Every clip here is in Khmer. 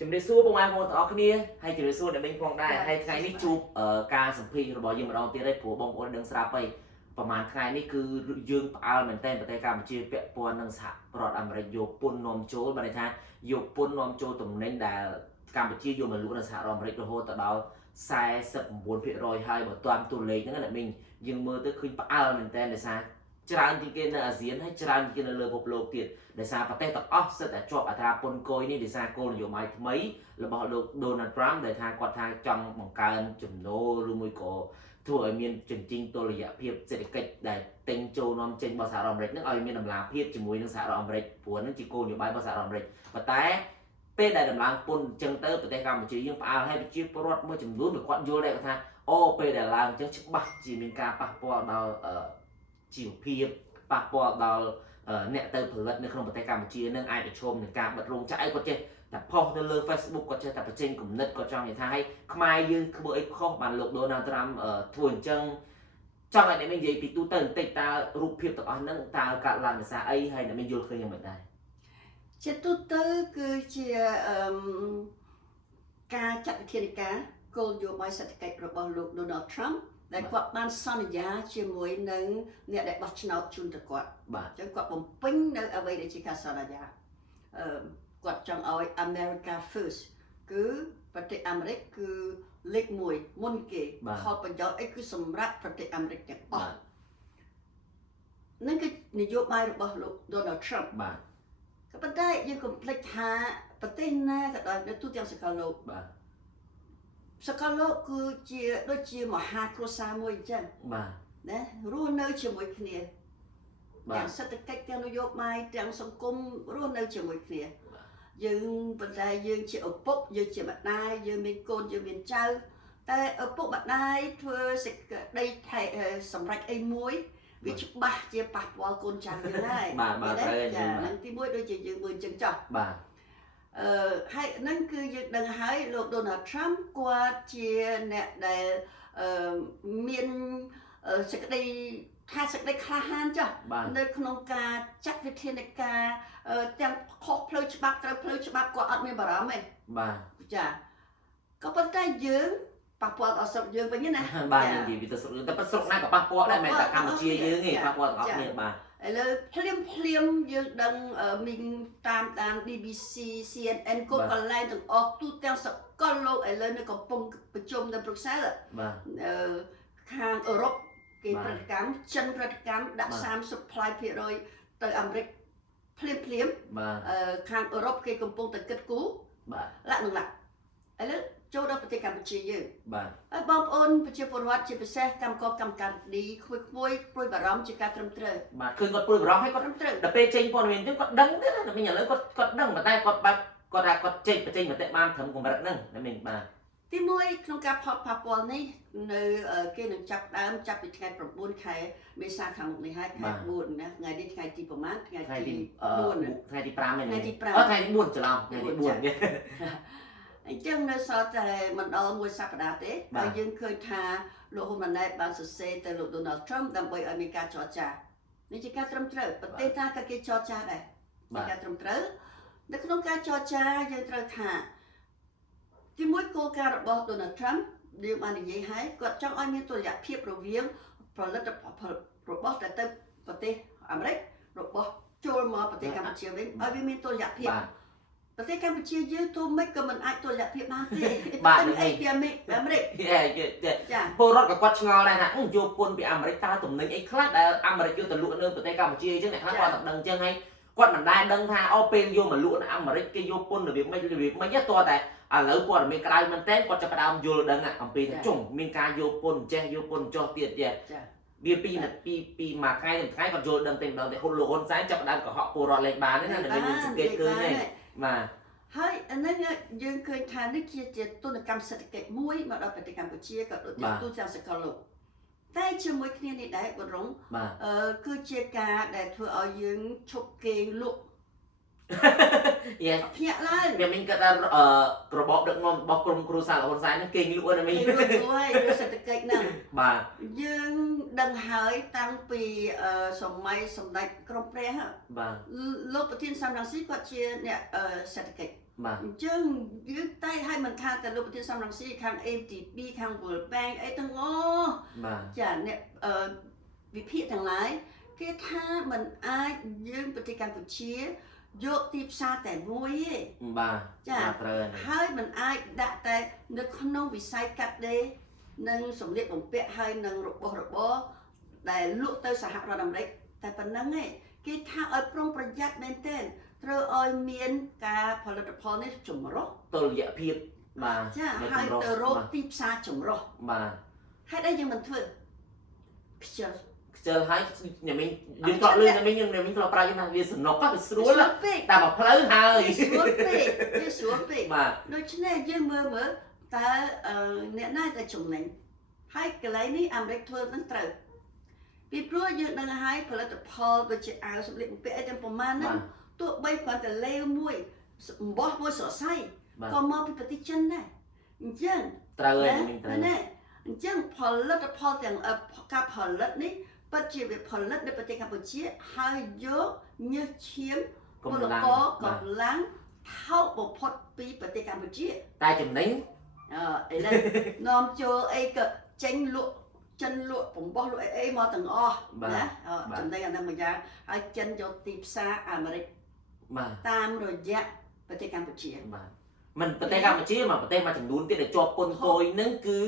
ជំរាបសួរបងប្អូនទាំងអស់គ្នាហើយជំរាបសួរអ្នកមីងផងដែរហើយថ្ងៃនេះជួបការសម្ភាសរបស់យើងម្ដងទៀតហើយព្រោះបងប្អូនដឹងស្រាប់ហើយប្រហែលថ្ងៃនេះគឺយើងផ្អើលមែនទែនប្រទេសកម្ពុជាពាក់ព័ន្ធនឹងសហរដ្ឋអាមេរិកយកពន្ធនាំចូលបានន័យថាយកពន្ធនាំចូលទំនិញដែលកម្ពុជាយកមកលក់នៅសហរដ្ឋអាមេរិករហូតដល់49%ហើយបើតាមតួលេខហ្នឹងអ្នកមីងយើងមើលទៅឃើញផ្អើលមែនទែនដោយសារច្រើនជាងគេនៅអាស៊ានហើយច្រើនជាងគេនៅលើពិភពលោកទៀតដោយសារប្រទេសទាំងអស់សិតតែជាប់អត្រាពន្ធគយនេះដោយសារគោលនយោបាយថ្មីរបស់លោក Donald Trump ដែលថាគាត់ថាចង់បង្កើនចំណូលឬមួយក៏ធ្វើឲ្យមានជញ្ជីងតុល្យភាពសេដ្ឋកិច្ចដែលទិញចូលនាំចេញរបស់សហរដ្ឋអាមេរិកនឹងឲ្យមានតម្លាភាពជាមួយនឹងសហរដ្ឋអាមេរិកព្រោះនឹងជាគោលនយោបាយរបស់សហរដ្ឋអាមេរិកប៉ុន្តែពេលដែលដំឡើងពន្ធអញ្ចឹងទៅប្រទេសកម្ពុជាយើងផ្អើលឲ្យប្រជាពលរដ្ឋមួយចំនួនគាត់យល់ដែរថាអូពេលដែលឡើងអញ្ចឹងច្បាស់ជាមានការប៉ះពាល់ដល់ជីវភាពប៉ះពាល់ដល់អ្នកទៅផលិតនៅក្នុងប្រទេសកម្ពុជានឹងអាចប្រឈមនឹងការបិទរោងចក្រអីគាត់ចេះតែផុសនៅលើ Facebook គាត់ចេះតែបញ្ចេញគំនិតគាត់ចង់និយាយថាឲ្យខ្មែរយើងធ្វើអីខុសបានលោក Donald Trump ធ្វើអញ្ចឹងចង់ឲ្យអ្នកមាននិយាយពីទូទៅបន្តិចតើរូបភាពទាំងអស់ហ្នឹងតើកើតឡើងដោយសារអីហើយអ្នកមានយល់ឃើញយ៉ាងម៉េចដែរជាទូទៅគឺជាការចាត់វិធានការគោលនយោបាយសេដ្ឋកិច្ចរបស់លោក Donald Trump ដែលគាត់បានសន្យាជាមួយនឹងអ្នកដែលបោះឆ្នោតជូនទៅគាត់បាទអញ្ចឹងគាត់បំពេញនៅអ្វីដែលជាការសន្យាគាត់ចង់ឲ្យ America First គឺប្រទេសអាមេរិកគឺលេខ1មុនគេផលប្រយោជន៍អីគឺសម្រាប់ប្រទេសអាមេរិកទាំងអស់នឹងគឺនយោបាយរបស់លោក Donald Trump បាទក៏ប៉ុន្តែយើងកុំភ្លេចថាប្រទេសណាក៏ដោយនៅទូទាំងសកលលោកបាទសកលលោកគឺជាដូចជាមហាគ្រួសារមួយអញ្ចឹងបាទណារស់នៅជាមួយគ្នាទាំងសេដ្ឋកិច្ចទាំងនយោបាយទាំងសង្គមរស់នៅជាមួយគ្នាយើងប៉ុន្តែយើងជាឪពុកយើងជាម្ដាយយើងមានកូនយើងមានចៅតែឪពុកម្ដាយធ្វើសេចក្តីសម្រេចអីមួយវាច្បាស់ជាប៉ះពាល់កូនចៅយើងហើយបាទត្រូវចាហ្នឹងទីមួយដូចជាយើងមើលអញ្ចឹងចុះបាទហើយហ្នឹងគឺយើងដឹងហើយលោក Donald Trump គាត់ជាអ្នកដែលមានសេចក្តីក្លាហានចុះនៅក្នុងការចាត់វិធានការទាំងខុសផ្លូវច្បាប់ត្រូវផ្លូវច្បាប់គាត់អត់មានបារម្ភទេបាទចាក៏ប៉ុន្តែយើងប៉ះពាល់ដល់ស្រុកយើងវិញណាបាទនិយាយពីទៅស្រុកតែស្រុកណាក៏ប៉ះពាល់ដែរមិនតែកម្ពុជាយើងទេប៉ះពាល់ទាំងអស់គ្នាបាទឥឡូវភ្លាមយើងដឹងមីងតាមដាន BBC CNN គ្រប់កន្លែងទាំងអស់ទូទាំងសកលលោកឥឡូវនៅកំពុងប្រជុំនៅប្រ៊ុកសែលបាទខាងអឺរ៉ុបគេប្រតិកម្មចិនប្រតិកម្មដាក់30%ទៅអាមេរិកភ្លាមបាទខាងអឺរ៉ុបគេកំពុងតែគិតគូរបាទឡាក់នឹងឡាក់ឥឡូវចូលដល់ប្រទេសកម្ពុជាយើងបាទហើយបងប្អូនប្រជាពលរដ្ឋជាពិសេសកម្មករកម្មការឌីក្មួយព្រួយបារម្ភជាការត្រឹមត្រូវបាទឃើញគាត់ព្រួយបារម្ភហើយគាត់ត្រឹមត្រូវដល់ពេលចេញព័ត៌មានអញ្ចឹងគាត់ដឹងទេណាមិញឥឡូវគាត់ដឹងប៉ុន្តែគាត់បែបគាត់ថាគាត់ចេញបញ្ចេញមតិបានត្រឹមកម្រិតហ្នឹងណាមិញបាទទីមួយក្នុងការផុតប៉ះពាល់នេះនៅគេនឹងចាប់ពីថ្ងៃ9ខែមេសាខាងមុខនេះហើយខែ4ណាថ្ងៃនេះថ្ងៃទីប្រហែលថ្ងៃទី4ថ្ងៃទី5ថ្ងៃទី5ថ្ងៃទី4ច្រឡំថ្ងៃទី4អញ្ចឹងនៅសល់តែមិនដល់មួយសប្តាហ៍ទេហើយយើងឃើញថាលោកហ៊ុនម៉ាណែតបានសរសេរទៅលោក Donald Trump ដើម្បីឲ្យមានការចរចានេះជាការត្រឹមត្រូវប្រទេសណាក៏គេចរចាដែរជាការត្រឹមត្រូវនៅក្នុងការចរចាយើងត្រូវថាទីមួយគោលការណ៍របស់ Donald Trump យើងបាននិយាយហើយគាត់ចង់ឲ្យមានតុល្យភាពរវាងផលិតផលរបស់តែទៅប្រទេសអាមេរិករបស់ចូលមកប្រទេសកម្ពុជាវិញឲ្យវាមានតុល្យភាពប្រទេសកម្ពុជាយើងទូមិនក៏មិនអាចតុល្យភាពបានទេបាទអីពីអាមេរិកចាពលរដ្ឋក៏គាត់ឆ្ងល់ដែរថាយកពន្ធពីអាមេរិកតើតំណែងអីខ្លះដែលអាមេរិកយកទៅលក់នៅប្រទេសកម្ពុជាអញ្ចឹងអ្នកខ្លះគាត់ដឹងអញ្ចឹងហើយគាត់មិនដែលដឹងថាអូពេលយកមកលក់នៅអាមេរិកគេយកពន្ធរបៀបម៉េចទេតើតែឥឡូវព័ត៌មានក្តៅមែនតើគាត់ចាប់ផ្ដើមយល់ដឹងអំពីជុំមានការយកពន្ធចេះយកពន្ធចោះទៀតចាវាពីមួយថ្ងៃទៅថ្ងៃគាត់យល់ដឹងតែម្ដងតែហ៊ុនលោកហ៊ុនសែនចាប់ផ្ដើមកុហកពលរដ្ឋលេខបានទេណាដែលមានសង្កេតឃើញទេបាទហើយអានេះយើងឃើញថានេះជាទនកម្មសេដ្ឋកិច្ចមួយមកដល់ប្រទេសកម្ពុជាក៏ដូចជាទូទាំងសកលលោកតែជាមួយគ្នានេះដែរបងរងគឺជាការដែលធ្វើឲ្យយើងឈប់គេងលក់ភ្ញាក់ឡើងវាមិញគាត់ថារបបដឹកនាំរបស់ក្រុមគ្រួសារហ៊ុនសែនហ្នឹងគេងលក់ណាមិញហើយសេដ្ឋកិច្ចហ្នឹងបាទយើងដឹងហើយតាំងពីសម័យសម្ដេចក្រមព្រះបាទលោកប្រធានសំរងស៊ីគាត់ជាអ្នកសេដ្ឋកិច្ច ចឹងយើងតែឲ្យមិនថាតែលោកប្រធានសំរងស៊ីខាង ATB ខាង World Bank អីទាំងអស់ចាអ្នកវិភាគទាំងឡាយគេថាមិនអាចយើងប្រទេសកម្ពុជាយកទីផ្សារតែមួយទេចាហើយមិនអាចដាក់តែនៅក្នុងវិស័យកាត់ដេរនិងសម្លៀកបំពាក់ហើយនឹងរបស់របរដែលលក់ទៅសហរដ្ឋអាមេរិកតែប៉ុណ្្នឹងឯងគេថាឲ្យប្រុងប្រយ័ត្នមែនទែនត្រូវឲ្យមានការផលិតផលនេះចម្រុះតុល្យភាពចាហើយទៅរកទីផ្សារចម្រុះហេតុអីយើងមិនធ្វើខ្ជិលហើយញ៉ាំយើងក៏លឿនញ៉ាំធ្លាប់ប្រើយើងថាវាសំណុកវាស្រួលតែមកផ្លូវហើយស្រួលពេកដូច្នេះយើងមើលតើអ្នកណាដែលចំណេញហើយកន្លែងនេះអាមេរិកធ្វើនឹងត្រូវពីព្រោះយើងដឹងហើយផលិតផលដូចជាអាវសម្លៀកបំពាក់អីទាំងប្រមាណហ្នឹងទោះបីគ្រាន់តែលេវមួយអំបោះមួយស្រសៃក៏មកពីប្រទេសចិនដែរអញ្ចឹងត្រូវហើយណាអញ្ចឹងផលិតផលទាំងការផលិតនេះពិតជាវាផលិតនៅប្រទេសកម្ពុជាហើយយកញើសឈាមពលករកម្លាំងថោកបំផុតពីប្រទេសកម្ពុជាតែចំណេញឥឡូវនាំចូលអីក៏ចេញលក់ចិនលក់បំបោះលក់អីមកទាំងអស់ណាចំណេញអាហ្នឹងមួយយ៉ាងហើយចិនយកទីផ្សារអាមេរិកតាមរយៈប្រទេសកម្ពុជាមិនប្រទេសកម្ពុជាមកប្រទេសមួយចំនួនទៀតដែលជាប់ពន្ធគយហ្នឹងគឺ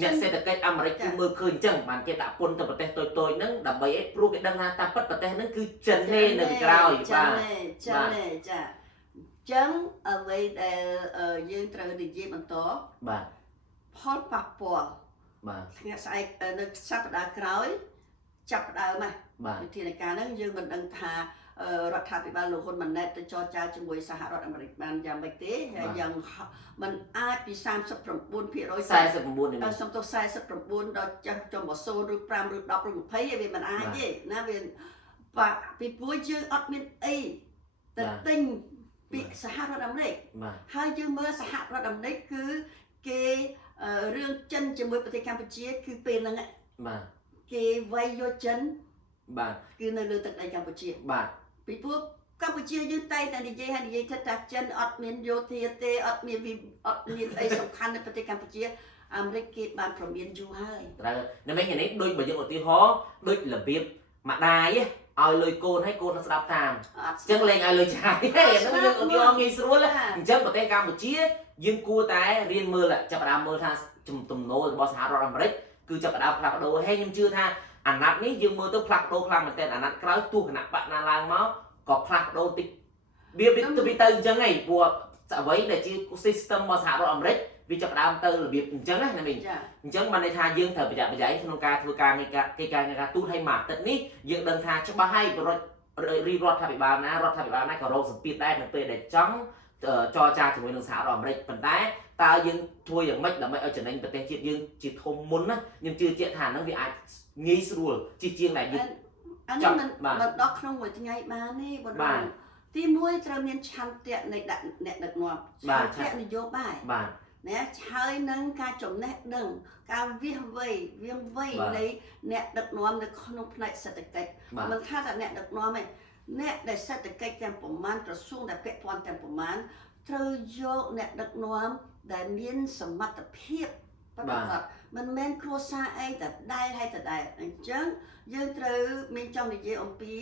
អ្នកសេដ្ឋកិច្ចអាមេរិកគឺមើលឃើញអញ្ចឹងបានគេដាក់ពន្ធទៅប្រទេសតូចៗហ្នឹងដើម្បីឲ្យព្រោះគេដឹងថាតាមពិតប្រទេសហ្នឹងគឺចិនទេនៅក្រោយចាអញ្ចឹងអ្វីដែលយើងត្រូវនិយាយបន្តផលប៉ះពាល់ថ្ងៃស្អែកនៅសប្តាហ៍ក្រោយចាប់ផ្ដើមវិធានការហ្នឹងយើងមិនដឹងថារដ្ឋាភិបាលលោកហ៊ុនម៉ាណែតទៅចរចាជាមួយសហរដ្ឋអាមេរិកបានយ៉ាងម៉េចទេហើយយ៉ាងมันអាចពី39% 49សំទោស49ដល់ចាស់ចំ0ឬ5ឬ10ឬ20វាមិនអាចទេណាវាពីព្រោះយើងអត់មានអីទៅទិញពីសហរដ្ឋអាមេរិកហើយយើងមើលសហរដ្ឋអាមេរិកគឺគេរឿងចិនជាមួយប្រទេសកម្ពុជាគឺពេលហ្នឹងគេវាយយកចិនគឺនៅលើទឹកដីកម្ពុជាពីព្រោះកម្ពុជាយើងតែនិយាយថាចិនអត់មានយោធាទេអត់មានអីសំខាន់នៅប្រទេសកម្ពុជាអាមេរិកគេបានប្រមានយូរហើយត្រូវនៅវិញនេះដូចបើយើងឧទាហរណ៍ដូចរបៀបម្ដាយឲ្យលុយកូនឲ្យកូនស្ដាប់តាមអញ្ចឹងលេងឲ្យលុយចាយហ្នឹងយើងឧទាហរណ៍ងាយស្រួលអញ្ចឹងប្រទេសកម្ពុជាយើងគួរតែរៀនមើលចាប់ផ្ដើមមើលថាទំនោររបស់សហរដ្ឋអាមេរិកគឺចាប់ផ្ដើមផ្លាស់ប្ដូរហើយខ្ញុំជឿថាអាណត្តិនេះយើងមើលទៅផ្លាស់ប្ដូរខ្លាំងមែនទែនអាណត្តិក្រោយទោះគណៈបកណាឡើងមកក៏ផ្លាស់ប្ដូរតិចវាទៅអញ្ចឹងហីព្រោះអ្វីដែលជា system របស់សហរដ្ឋអាមេរិកវាចាប់ផ្ដើមទៅរបៀបអញ្ចឹងណាមីអញ្ចឹងបានន័យថាយើងត្រូវប្រយ័ត្នប្រយែងក្នុងការធ្វើការងារការទូតឲ្យមួយអាទិត្យនេះយើងដឹងថាច្បាស់ហើយរដ្ឋាភិបាលណាក៏រងសម្ពាធដែរនៅពេលដែលចង់ចរចាជាមួយនឹងសហរដ្ឋអាមេរិកប៉ុន្តែតើយើងធ្វើយ៉ាងម៉េចដើម្បីឲ្យចំណេញប្រទេសជាតិយើងជាធំមុនណាខ្ញុំជឿជាក់ថាហ្នឹងវាអាចងាយស្រួលជាងដែលយើងអានេះមិនដោះក្នុងមួយថ្ងៃបានទេបងទី1ត្រូវមានឆន្ទៈនៃអ្នកដឹកនាំឆន្ទៈនយោបាយណាហើយនឹងការចំណេះដឹងការវាងវៃនៃអ្នកដឹកនាំនៅក្នុងផ្នែកសេដ្ឋកិច្ចមិនថាតែអ្នកដឹកនាំទេអ្នកដែលសេដ្ឋកិច្ចទាំងប្រមាណក្រសួងដែលពាក់ព័ន្ធទាំងប្រមាណត្រូវយកអ្នកដឹកនាំដែលមានសមត្ថភាពប្រកបមិនមែនគ្រួសារឯងតែដែលអញ្ចឹងយើងត្រូវមានចង់និយាយអំពី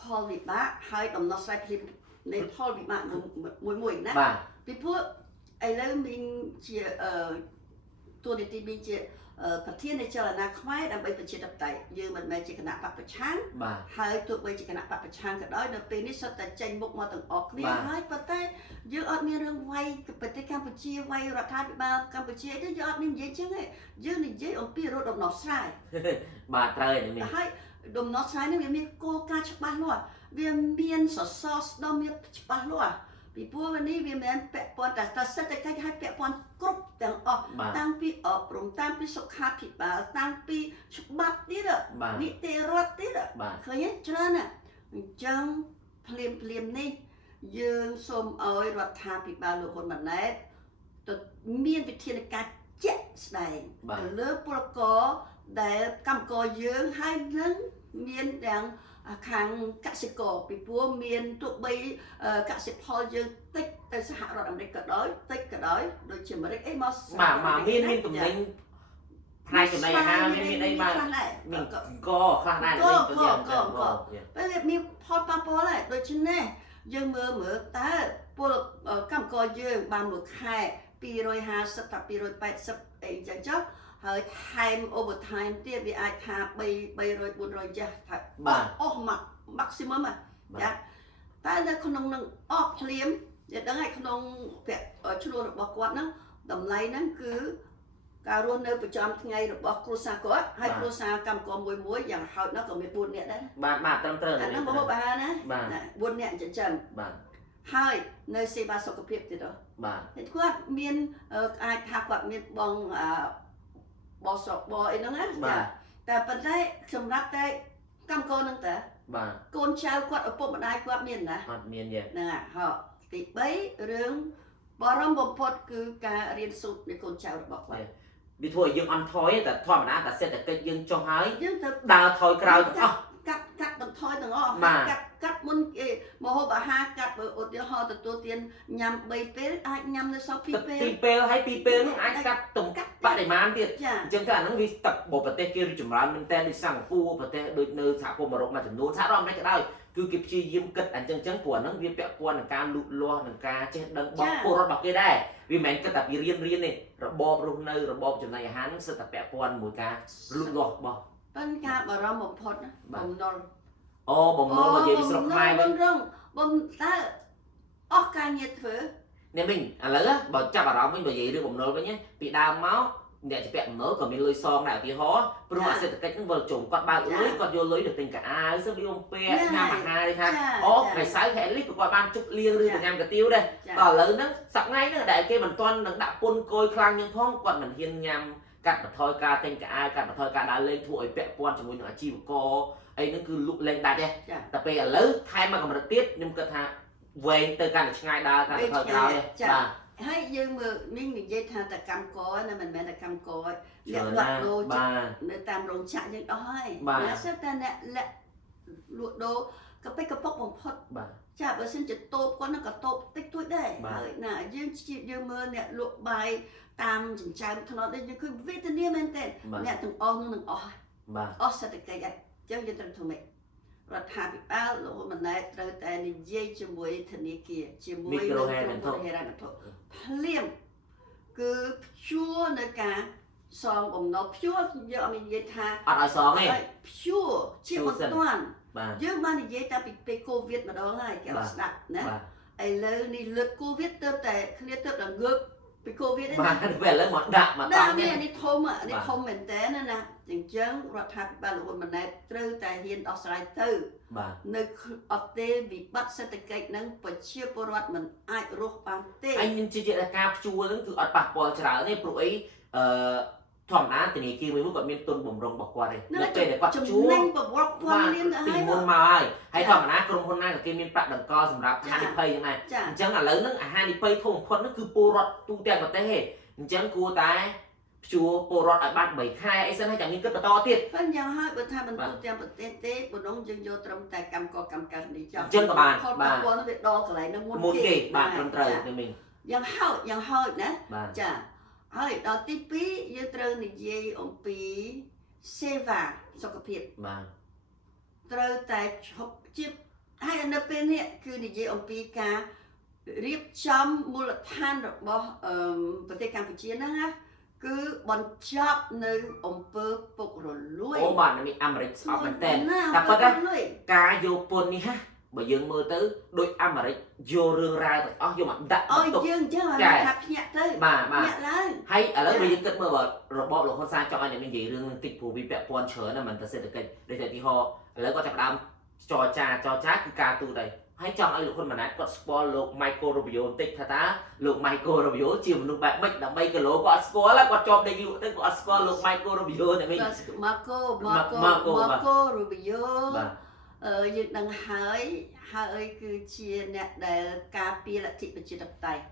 ផលវិបាកហើយដំណោះស្រាយភាពនៃផលវិបាកមួយណាពីព្រោះឥឡូវមានជាទូនីតិមានជាប្រធាននៃចលនាខ្មែរដើម្បីប្រជាធិបតេយ្យយើងមិនមែនជាគណៈបកប្រឆាំងហើយទោះបីជាគណៈបកប្រឆាំងក៏ដោយនៅពេលនេះសុទ្ធតែចេញមុខមកទាំងអស់គ្នាហើយប៉ុន្តែយើងអត់មានរឿងវាយប្រទេសកម្ពុជាវាយរដ្ឋាភិបាលកម្ពុជាទេយើងអត់មាននិយាយចឹងទេយើងនិយាយអំពីរោគដំណោះស្រាយត្រូវហើយដំណោះស្រាយនេះវាមានគោលការណ៍ច្បាស់លាស់វាមានសសរស្តម្ភមានច្បាស់លាស់ពីព្រោះនេះវាមិនពាក់ព័ន្ធតែសេដ្ឋកិច្ចហើយពាក់ព័ន្ធគ្រប់ទាំងអស់តាំងពីអប់រំតាំងពីសុខាភិបាលតាំងពីច្បាប់ទៀតនីតិរដ្ឋទៀតឃើញទេច្រើនណាស់អញ្ចឹងភ្លាមនេះយើងសូមឲ្យរដ្ឋាភិបាលលោកហ៊ុនម៉ាណែតទៅមានវិធានការជាក់ស្ដែងទៅលើពលករ ដែលកម្មកយើងហើយនឹងមានទាំងខាងកសិករពីព្រោះមានទោះបីកសិផលយើងតិចទៅសហរដ្ឋអាមេរិកក៏ដោយតិចក៏ដោយដូចជាអាមេរិកអីមក បាទមានតំណែងផ្នែកចំណីអាហារមានអីបាទមានកខ្លះដែរពេលមានផលប៉ះពាល់ដែរដូច្នេះយើងមើលតើពលកម្មករយើងបានមួយខែ250ដល់280អីចឹងចុះហើយថែម overtime ទៀតវាអាចថា300 400ចាស់ថាបាទអស់ maximum ចាតែនៅក្នុងនឹងអស់ភ្លាមយើងដឹងហើយក្នុងឈ្នួលរបស់គាត់ហ្នឹងតម្លៃហ្នឹងគឺការរស់នៅប្រចាំថ្ងៃរបស់គ្រួសារគាត់ហើយគ្រួសារកម្មករមួយយ៉ាងហោចណាស់ក៏មាន4នាក់ដែរបាទត្រឹមត្រូវអាហ្នឹងមកអាហារណា4នាក់ចិញ្ចឹមបាទហើយនៅសេវាសុខភាពទៀតបាទគាត់មានអាចថាគាត់មានបងបសបអីហ្នឹងណាចាតែប៉ុន្តែសម្រាប់តែកម្មករហ្នឹងតើបាទកូនចៅគាត់ឪពុកម្ដាយគាត់មានណាអត់មានទេហ្នឹងហើយទី3រឿងបារម្ភបំផុតគឺការរៀនសូត្រនៃកូនចៅរបស់គាត់វាធ្វើឲ្យយើងអន់ថយតែធម្មតាតែសេដ្ឋកិច្ចយើងចុះហើយយើងទៅដើរថយក្រោយទាំងអស់កាត់បន្ថយទាំងអស់កាត់មុនមកហូបអាហារកាត់ឧទាហរណ៍ទទួលទានញ៉ាំ3ពេលអាចញ៉ាំនៅសល់2ពេលហើយ2ពេលនោះអាចកាត់ទំកាត់បរិមាណទៀតអញ្ចឹងទៅអាហ្នឹងវាទឹកប្រទេសគេរីចម្រើនមែនតើដូចសិង្ហបុរីប្រទេសដូចនៅសហគមន៍អឺរ៉ុបមួយចំនួនសហរដ្ឋអាមេរិកក៏ដោយគឺគេព្យាយាមគិតអញ្ចឹងព្រោះអាហ្នឹងវាពាក់ព័ន្ធនឹងការលូតលាស់នឹងការចេះដឹងរបស់ពលរដ្ឋរបស់គេដែរវាមិនមែនគិតតែពីរៀនទេរបបរស់នៅរបបចំណីអាហារហ្នឹងសិតតែពាក់ព័ន្ធមួយការលូតលាស់របស់ប៉ុន្តែការបារម្ភបំផុតបំណុលបំណុលមកនិយាយពីស្រុកខ្មែរវិញបំតើអស់ការងារធ្វើនេះវិញឥឡូវបើចាប់អារម្មណ៍វិញបើនិយាយរឿងបំណុលវិញពីដើមមកអ្នកជាពាក់បំណុលក៏មានលុយសងដែរឧទាហរណ៍ព្រោះអាសេដ្ឋកិច្ចហ្នឹងវិលជុំគាត់បើកលុយគាត់យកលុយទៅទិញកៅអៅសឹកយកពាក់ញ៉ាំអាហារទេថាថ្ងៃសៅរ៍ខែលីគាត់បានជប់លៀងឬទៅញ៉ាំកាទៀវដែរដល់ឥឡូវហ្នឹងសប្តាហ៍ហ្នឹងដែលគេមិនទាន់នឹងដាក់ពន្ធគយខ្លាំងយ៉ាងផងគាត់មិនហ៊ានញ៉ាំកាត់បន្ថយការទិញកៅអៅកាត់បន្ថយការដើរលេងធ្វើឲ្យពាក់ព័ន្ធជាមួយនឹងអាជីវករអីហ្នឹងគឺលុកលែងដាច់ទេតែពេលឥឡូវថែមមកកម្រិតទៀតខ្ញុំគិតថាវែងទៅកាន់តែឆ្ងាយដើរកាន់តែថយក្រោយបាទហើយយើងមើលនេះនិយាយថាតែកម្មករណាមិនមែនតែកម្មករអ្នកលក់ដូរនៅតាមរោងចក្រយើងដោះហើយណាសិតតែអ្នកលក់ដូរកប៉ិកប៉ុកបំផុតចាបើសិនជាតូបគាត់នឹងក៏តូបតិចតួចដែរហើយណាយើងមើលអ្នកលក់បាយតាមចិញ្ចើមថ្នល់នេះយើងឃើញវេទនាមែនទេអ្នកទាំងអស់នឹងអស់អស់សេដ្ឋកិច្ចអញ្ចឹងយើងត្រូវធ្វើម៉េចរដ្ឋាភិបាលលោកហ៊ុនម៉ាណែតត្រូវតែនិយាយជាមួយធនាគារជាមួយក្រុមហ៊ុនហិរញ្ញវត្ថុភ្លាមគឺព្យួរនៅការសងបំណុលព្យួរយើងអត់មាននិយាយថាអត់ឲ្យសងទេព្យួរជាបន្ទាន់យើងបាននិយាយតែពីពេលកូវីដម្ដងហើយគេអត់ស្ដាប់ណាឥឡូវនេះលើកកូវីដទៅតែគ្នាទៅដល់ងើបពីកូវីដហ្នឹងបាទពេលឥឡូវមកដាក់មកតាមនេះធំមែនតើណាអញ្ចឹងរដ្ឋាភិបាលលោកហ៊ុនម៉ាណែតត្រូវតែហ៊ានដោះស្រាយទៅនៅអត់ទេវិបត្តិសេដ្ឋកិច្ចហ្នឹងប្រជាពលរដ្ឋមិនអាចរស់បានទេអញមានជាការព្យួរហ្នឹងគឺអត់ប៉ះពាល់ច្រើនទេព្រោះអីធម្មតាធនាគារមួយគាត់មានទុនបំរុងរបស់គាត់ទេនៅពេលដែលគាត់ជួចំណេញប្រវត្តិព័ន្ធមានពីមុនមកហើយធម្មតាក្រុមហ៊ុនណាក៏គេមានប្រាក់ដង្កល់សម្រាប់អាហានិភ័យហ្នឹងដែរអញ្ចឹងឥឡូវហ្នឹងអាហានិភ័យធំបំផុតហ្នឹងគឺពលរដ្ឋទូទាំងប្រទេសទេអញ្ចឹងគួរតែព្យួរពលរដ្ឋឲ្យបាន3ខែអីសិនហើយចាំមានគិតបន្តទៀតប៉ុន្តែយ៉ាងហើយបើថាមិនទូទាំងប្រទេសទេប៉ុណ្ណឹងយើងយកត្រឹមតែកម្មករនេះចោលអញ្ចឹងក៏បានបាទពលរដ្ឋវាដល់កន្លែងហ្នឹងមុនគេបាទត្រឹមត្រូវទេមីងយ៉ាងហោចណាចាហើយដល់ទី2យើងត្រូវនិយាយអំពីសេវាសុខភាពបាទត្រូវតែឈប់ជាហើយនៅពេលនេះគឺនិយាយអំពីការរៀបចំមូលដ្ឋានរបស់ប្រទេសកម្ពុជាហ្នឹងណាគឺបញ្ចប់នៅអំពើពុករលួយបាទមានអាមេរិកស្អប់មែនតើតែប៉ុន្តែការយកពន្ធនេះហ่ะបើយើងមើលទៅដូចអាមេរិកយករឿងរ៉ាវទាំងអស់យកមកដាក់ឲ្យយើងចឹងថាភ្ញាក់ទៅភ្ញាក់ឡើងហើយឥឡូវបើយើងគិតមើលរបបលោកហ៊ុនសែនចង់ឲ្យអ្នកនិយាយរឿងនឹងតិចព្រោះវាពាក់ព័ន្ធច្រើនណាស់មិនតែសេដ្ឋកិច្ចដូចតែទីហោឥឡូវគាត់ចាប់ដើមចរចាគឺការទូទៅហើយចង់ឲ្យលោកហ៊ុនម៉ាណែតគាត់ស្គាល់លោក Michael Rubio បន្តិចថាលោក Michael Rubio ជាមនុស្សបែបម៉េចដើម្បីគីឡូគាត់ស្គាល់គាត់ជាប់ដេកលក់ទៅគាត់អត់ស្គាល់លោក Michael Rubio តែវិញ Marco Rubio យើងដឹងហើយគឺជាអ្នកដែលការពារលទ្ធិប្រជាធិបតេយ្យ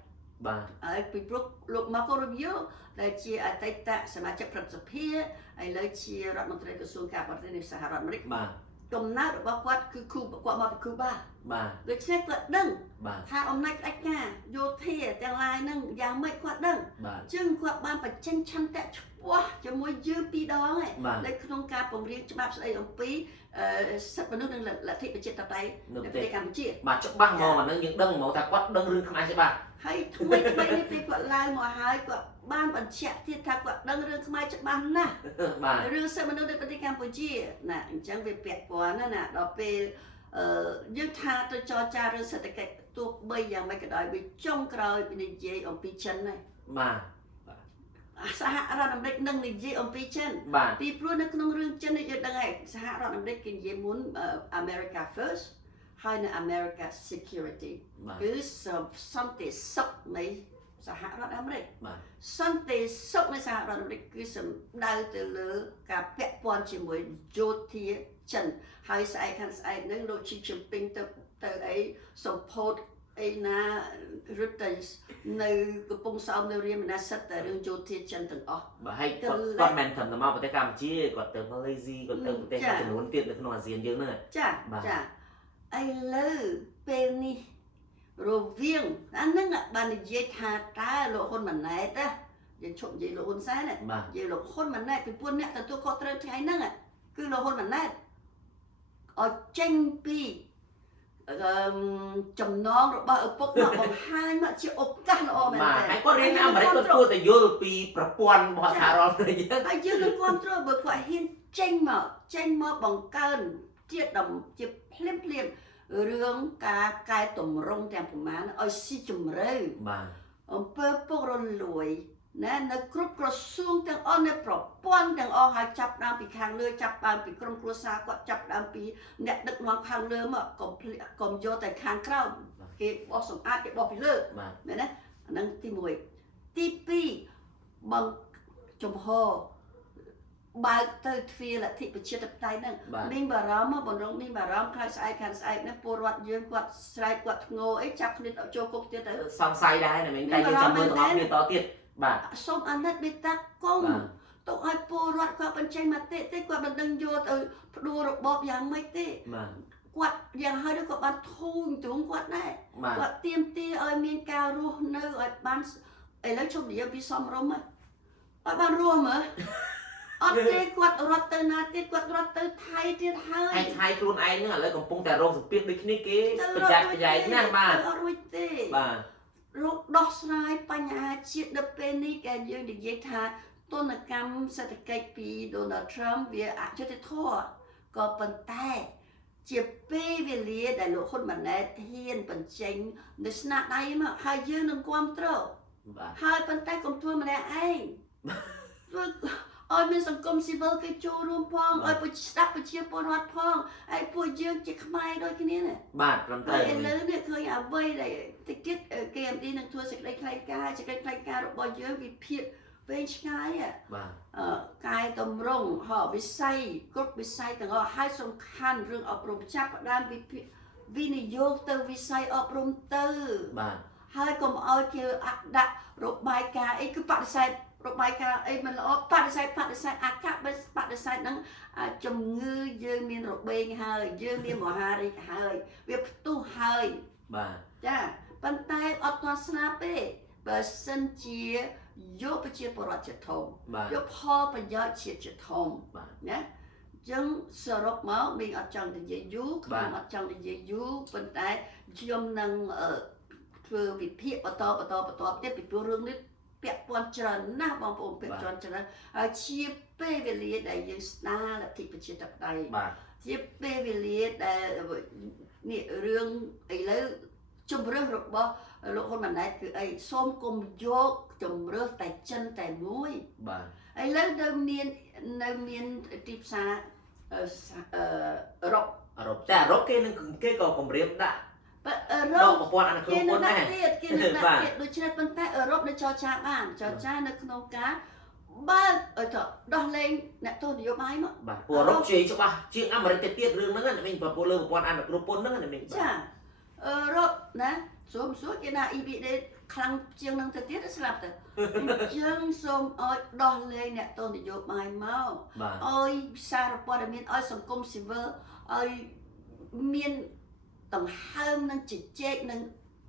បាទ ហើយពីព្រោះលោក Marco Rubio ដែលជាអតីតសមាជិកព្រឹទ្ធសភាឥឡូវជារដ្ឋមន្ត្រីក្រសួងការបរទេសនៃសហរដ្ឋអាមេរិក បាទ កំណើតរបស់គាត់គឺគាត់មកពីគូបា បាទ ដូច្នេះគាត់ដឹង បាទ ថាអំណាចផ្ដាច់ការយោធាទាំងឡាយហ្នឹងយ៉ាងម៉េចគាត់ដឹង បាទ ជាងគាត់បានបញ្ចេញឆន្ទៈឆ្ពោះជាមួយយើងពីរដងឯង បាទ នៅក្នុងការពង្រៀនច្បាប់ស្ដីអំពីសិទ្ធិមនុស្សនិងលទ្ធិប្រជាធិបតេយ្យ នៅ នៅ ប្រ ប្រ ទេស ទេសកម្ពុជា បាទច្បាស់ហ្មងអាហ្នឹងយើងដឹងហ្មងថាគាត់ដឹងរឿងខ្មែរច្បាស់ ហើយថ្មីថ្មីនេះពេលគាត់ឡើងមកហើយគាត់បានបញ្ជាក់ទៀតថាគាត់ដឹងរឿងខ្មែរច្បាស់ណាស់ បាទ រឿងសិទ្ធិមនុស្សនៅប្រទេសកម្ពុជាណាអញ្ចឹងវាពាក់ព័ន្ធណាដល់ពេលយើងថាទៅចរចារឿងសេដ្ឋកិច្ចទោះបីយ៉ាងម៉េចក៏ដោយវាចុងក្រោយពីនិយាយអំពីចិនហើយ បាទ សហរដ្ឋអាមេរិកនឹងនិយាយអំពីចិន បាទ ពីព្រោះនៅក្នុងរឿងចិននេះយើងដឹងហើយសហរដ្ឋអាមេរិកគេនិយាយមុន America first ហើយនៅ America security បាទ គឺសន្តិសុខនៃសហរដ្ឋអាមេរិក បាទ សន្តិសុខនៃសហរដ្ឋអាមេរិកគឺសំដៅទៅលើការពាក់ព័ន្ធជាមួយយោធាចិនហើយស្អែកខាងស្អែកហ្នឹងលោកឈីជីនពីងទៅអីសម្ពោធអីណារត់ទៅនៅកំពង់សោមនៅរាមណាសិតតែរឿងយោធាចិនទាំងអស់ បាទហើយគាត់មិនត្រឹមតែមកប្រទេសកម្ពុជាគាត់ទៅម៉ាឡេស៊ីគាត់ទៅប្រទេសមួយចំនួនទៀតនៅក្នុងអាស៊ានយើងហ្នឹង ចាចាឥឡូវពេលនេះរវាងអាហ្នឹងបាននិយាយថាតើលោកហ៊ុនម៉ាណែតណាយើងឈប់និយាយលោកហ៊ុនសែនណា បាទ និយាយលោកហ៊ុនម៉ាណែតពីពួកអ្នកទទួលខុសត្រូវថ្ងៃហ្នឹងគឺលោកហ៊ុនម៉ាណែតឲ្យចេញពីចំណងរបស់ឪពុកមកបង្ហាញមកជាឱកាសល្អមែន បាទ ទេ ហើយគាត់រៀននៅអាមេរិកគាត់គួរតែយល់ពីប្រព័ន្ធរបស់សហរដ្ឋអាមេរិកយើង ហើយយើងនឹងគ្រប់គ្រងបើគាត់ហ៊ានចេញមកបង្កើនជាភ្លាមរឿងការកែតម្រង់ទាំងប្រមាណឲ្យស៊ីជម្រៅ បាទ អំពើពុករលួយណានៅគ្រប់ក្រសួងទាំងអស់នៅប្រព័ន្ធទាំងអស់ហើយចាប់ដើមពីខាងលើចាប់ដើមពីក្រុមគ្រួសារគាត់ចាប់ដើមពីអ្នកដឹកនាំខាងលើមកកុំយកតែខាងក្រោមគេបោះសម្អាតគេបោះពីលើ បាទ មែនទេអាហ្នឹងទី1ទី2បងចំហបើកទៅទ្វារលទ្ធិប្រជាធិបតេយ្យហ្នឹងមីងបារម្ភបងរងមីងបារម្ភខ្លាចស្អែកខាងស្អែកណាពលរដ្ឋយើងគាត់ស្រែកគាត់ធ្ងោអីចាប់គ្នាចូលគុកទៀតទៅ សង្ស័យដែរណាមែនតែយើងចាំមើលទាំងអស់គ្នាតទៀតបាទ សូមអាណិតបេតាគុំ បាទ ទុកឲ្យពលរដ្ឋគាត់បញ្ចេញមតិទេគាត់មិនដឹងយកទៅផ្ដួលរបបយ៉ាងម៉េចទេ បាទ គាត់យ៉ាងហើយគាត់បានធូរទ្រង់គាត់ដែរ បាទ គាត់ទៀមទាឲ្យមានការរស់នៅឲ្យបានឥឡូវជប់និយាយពីសំរុំឲ្យបានរស់មើលអត់ទេគាត់រត់ទៅណាទៀតគាត់រត់ទៅថៃទៀតហើយ ហើយថៃខ្លួនឯងហ្នឹងឥឡូវកំពុងតែរងសម្ពាធដូចគ្នាគេប្រយ័ត្នប្រយែងណាស់បាទ អត់រួចទេ បាទ រកដោះស្រាយបញ្ហាជាតិដល់ពេលនេះគេយើងនិយាយថាទនកម្មសេដ្ឋកិច្ចពី Donald Trump វាអយុត្តិធម៌ក៏ប៉ុន្តែជាពេលវេលាដែលលោកហ៊ុនម៉ាណែតហ៊ានបញ្ចេញនៅស្នាដៃមកហើយយើងនឹងគ្រប់គ្រង បាទ ហើយប៉ុន្តែកុំធ្វើម្នាក់ឯងធ្វើឲ្យមានសង្គមស៊ីវិលគេចូលរួមផងឲ្យពុស្ដាប់ប្រជាពលរដ្ឋផងហើយពួកយើងជាខ្មែរដូចគ្នានេះ បាទត្រឹមត្រូវ ឥឡូវនេះឃើញអ្វីដែលតិចទៀត KMD នឹងធ្វើសេចក្តីថ្លែងការណ៍របស់យើងវិភាគវែងឆ្ងាយ បាទ កាយតម្រង់វិស័យគ្រប់វិស័យទាំងអស់ហើយសំខាន់រឿងអប់រំចាប់ផ្ដើមវិនិយោគទៅវិស័យអប់រំទៅ បាទ ហើយកុំឲ្យគេដាក់របាយការណ៍អីគឺបដិសេធរបាយការណ៍អីមិនល្អបដិសេធអកបិបដិសេធហ្នឹងជំងឺយើងមានរបេងហើយយើងមានមហារីកហើយវាផ្ទុះហើយ បាទ ចាប៉ុន្តែអត់ទាន់ស្នាប់ទេបើសិនជាយកប្រជាពលរដ្ឋជាធំ បាទ យកផលប្រយោជន៍ជាតិជាធំ បាទ ណាចឹងសរុបមកមីងអត់ចង់និយាយយូរខ្ញុំអត់ចង់និយាយយូរប៉ុន្តែខ្ញុំនឹងធ្វើវិភាគបន្តទៀតពីព្រោះរឿងនេះពាក់ព័ន្ធច្រើនណាស់បងប្អូនពាក់ព័ន្ធច្រើនហើយជាពេលវេលាដែលយើងស្ដារលទ្ធិប្រជាធិបតេយ្យ បាទ ជាពេលវេលាដែលនេះរឿងឥឡូវជំរឿសរបស់លោកហ៊ុនម៉ាណែតគឺអីសូមគុំយកជំរឿសតែចិនតែមួយ បាទ ឥឡូវនៅមានទីផ្សារអឺរ៉ុប អឺរ៉ុបតែអឺរ៉ុបគេនឹងគេក៏គម្រាមដាក់ អឺរ៉ុ ដ ប កប្រព័ន្ធអនុគ្រោះពន្ធដែរ គេនឹងដាក់ទៀតដូច្នេះប៉ុន្តែអឺរ៉ុបនៅចរចាបានចរចានៅក្នុងការបើកឲ្យទៅដោះលែងអ្នកទោសនយោបាយមក បាទពួកអឺរ៉ុបជ័យច្បាស់ជាងអាមេរិកទៅទៀតរឿងហ្នឹងណាមីងប្រព័ន្ធលើប្រព័ន្ធអនុគ្រោះពន្ធហ្នឹងណាមីង ចាអឺរ៉ុបណាសូមសួរគេថា EBA ខ្លាំងជាងនឹងទៅទៀតស្លាប់ទៅអញ្ចឹងសូមឲ្យដោះលែងអ្នកទោសនយោបាយមក បាទ ឲ្យសារព័ត៌មានឲ្យសង្គមស៊ីវិលឲ្យមានដង្ហើមនិងជជែកនិង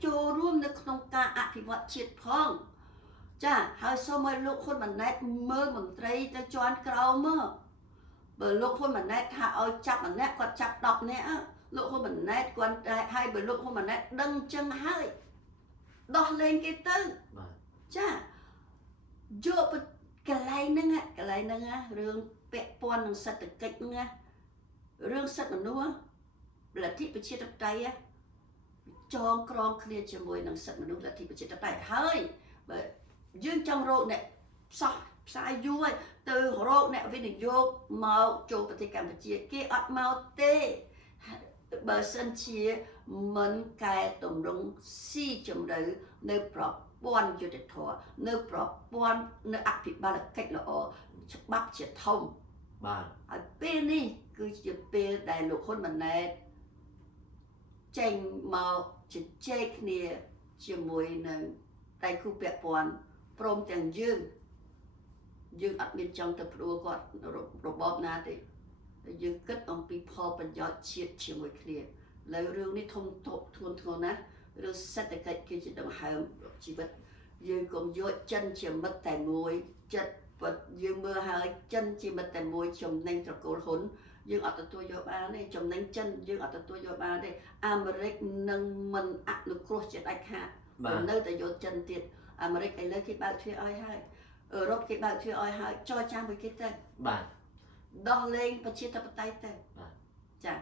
ចូលរួមនៅក្នុងការអភិវឌ្ឍជាតិផងចាហើយសូមឲ្យលោកហ៊ុនម៉ាណែតមើលមន្ត្រីទៅជាន់ក្រោមមកបើលោកហ៊ុនម៉ាណែតថាឲ្យចាប់ម្នាក់គាត់ចាប់10នាក់លោកហ៊ុនម៉ាណែតគាត់តែឲ្យបើលោកហ៊ុនម៉ាណែតដឹងអញ្ចឹងហើយដោះលែងគេទៅ បាទ ចាយកកន្លែងហ្នឹងរឿងពាក់ព័ន្ធនឹងសេដ្ឋកិច្ចហ្នឹងរឿងសិទ្ធិមនុស្សលទ្ធិប្រជាធិបតេយ្យចងក្រងគ្នាជាមួយនឹងសិទ្ធិមនុស្សលទ្ធិប្រជាធិបតេយ្យហើយបើយើងចង់រកអ្នកផ្សាយយូរហើយទៅរកអ្នកវិនិយោគមកចូលប្រទេសកម្ពុជាគេអត់មកទេបើសិនជាមិនកែតម្រង់ស៊ីជម្រៅនៅប្រព័ន្ធយុត្តិធម៌នៅប្រព័ន្ធនៅអភិបាលកិច្ចល្អច្បាប់ជាធំ បាទ ហើយពេលនេះគឺជាពេលដែលលោកហ៊ុនម៉ាណែតចេញមកជជែកគ្នាជាមួយនឹងដៃគូពាក់ព័ន្ធព្រមទាំងយើងអត់មានចង់ទៅផ្ដួលគាត់របបណាទេយើងគិតអំពីផលប្រយោជន៍ជាតិជាមួយគ្នាលើរឿងនេះធំធ្ងន់ណាស់រឿងសេដ្ឋកិច្ចគឺជាដង្ហើមជីវិតយើងកុំយកចិនជាមិត្តតែមួយចិត្តពិតយើងមើលហើយចិនជាមិត្តតែមួយចំណេញត្រកូលហ៊ុនយើងអត់ទទួលយកបានទេចំណេញចិនយើងអត់ទទួលយកបានទេអាមេរិកនឹងមិនអនុគ្រោះជាដាច់ខាតនៅតែយកចិនទៀតអាមេរិកឥឡូវគេបើកទ្វារឲ្យហើយអឺរ៉ុបគេបើកទ្វារឲ្យហើយចរចាមួយគេទៅ បាទ ដោះលែងប្រជាធិបតេយ្យទៅចា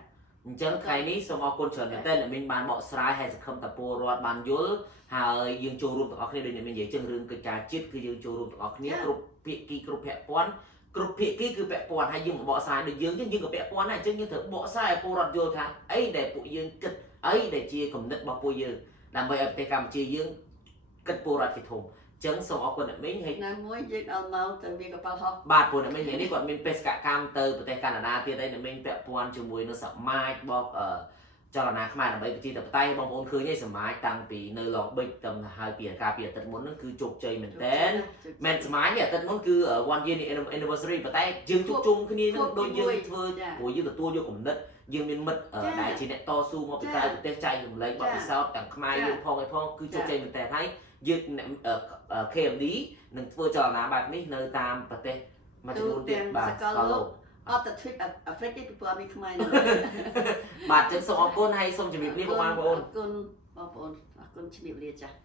អញ្ចឹងថ្ងៃនេះសូមអរគុណច្រើនមែនទែនដែលមានបានបកស្រាយហើយសង្ឃឹមតាពលរដ្ឋបានយល់ហើយយើងចូលរួមទាំងអស់គ្នាដូចអ្នកមាននិយាយចឹងរឿងកិច្ចការជាតិគឺយើងចូលរួមទាំងអស់គ្នាគ្រប់ភាគីគ្រប់ពាក់ព័ន្ធគ្រប់ភាគីគឺពាក់ព័ន្ធហើយយើងបកស្រាយដូចយើងចឹងយើងក៏ពាក់ព័ន្ធដែរអញ្ចឹងយើងត្រូវបកស្រាយឲ្យពលរដ្ឋយល់ថាអីដែលពួកយើងគិតអីដែលជាគំនិតរបស់ពួកយើងដើម្បីឲ្យប្រទេសកម្ពុជាយើងគិតពលរដ្ឋជាធំអញ្ចឹងសូមអរគុណអ្នកមីងហើយ ណាមួយយើងឲ្យមកទៅវាកប៉ាល់ហោះ បាទព្រោះអ្នកមីងនេះគាត់មានបេសកកម្មទៅប្រទេសកាណាដាទៀតហើយអ្នកមីងពាក់ព័ន្ធជាមួយនឹងសមាជរបស់ចលនាខ្មែរដើម្បីប្រជាធិបតេយ្យបងប្អូនឃើញឯសមាជតាំងពីនៅឡងបិចតាំងហើយពីអាទិត្យមុនហ្នឹងគឺជោគជ័យមែនតើមិនសមាជអាទិត្យមុនគឺ one year anniversary ប៉ុន្តែយើងជួបជុំគ្នានឹងដូចយើងធ្វើព្រោះយើងទទួលយកគំនិតយើងមានមិត្តដែលជាអ្នកតស៊ូមកពីក្រៅប្រទេសចែករំលែកបទពិសោធន៍ទាំងខ្មែរយើងផងឯផងគឺជោគជ័យមែនតើហើយយើង KMD នឹងធ្វើចលនាបែបនេះនៅតាមប្រទេសមួយចំនួនទៀតបាទស្គាល់លោក អត់ទៅ trip អាហ្វ្រិកទេពីព្រោះអត់មានខ្មែរនោះ បាទអញ្ចឹងសូមអរគុណហើយសូមជម្រាបលាបងប្អូន អរគុណបងប្អូនអរគុណជំរាបលាចាស់